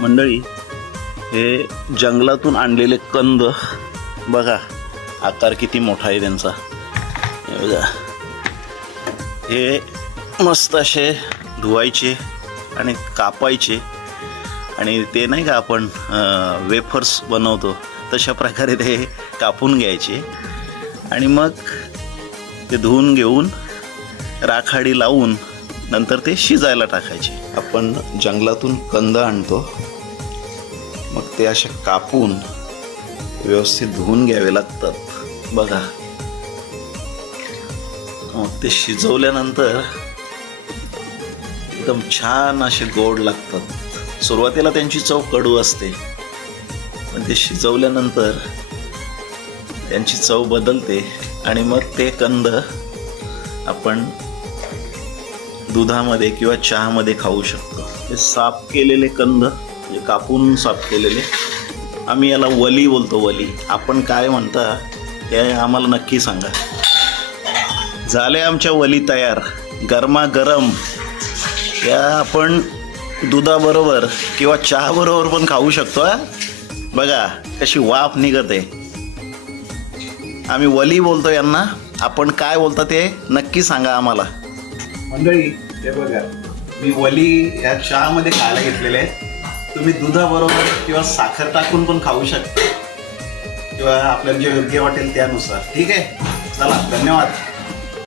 मंडळी, हे जंगलातून आणलेले कंद बघा, आकार किती मोठा आहे त्यांचा. हे बघा, हे मस्त असे धुवायचे आणि कापायचे आणि ते नाही का आपण वेफर्स बनवतो तशा प्रकारे ते कापून घ्यायचे आणि मग ते धुवून घेऊन राखाडी लावून नंतर ते शिजायला टाकायचे. आपण जंगलातून कंद आणतो, मग ते असे कापून व्यवस्थित धुवून घ्यावे लागतात बघा. मग ते शिजवल्यानंतर एकदम छान असे गोड लागतात. सुरुवातीला त्यांची चव कडू असते, पण ते शिजवल्यानंतर त्यांची चव बदलते आणि मग ते कंद आपण दुधामध्ये किंवा चहामध्ये खाऊ शकतो. हे साफ केलेले कंद, म्हणजे कापून साफ केलेले, आम्ही याला वली बोलतो. वली आपण काय म्हणता ते आम्हाला नक्की सांगा. झाले आमच्या वली तयार, गरमागरम. या आपण दुधाबरोबर किंवा चहाबरोबर पण खाऊ शकतो. बघा कशी वाफ निघत आहे. आम्ही वली बोलतो यांना, आपण काय बोलता ते नक्की सांगा आम्हाला. मंडळी, हे बघा, मी वली या चहामध्ये खायला घेतलेले आहेत. तुम्ही दुधाबरोबर किंवा साखर टाकून पण खाऊ शकता किंवा आपल्याला जे योग्य वाटेल त्यानुसार. ठीक आहे, चला, धन्यवाद.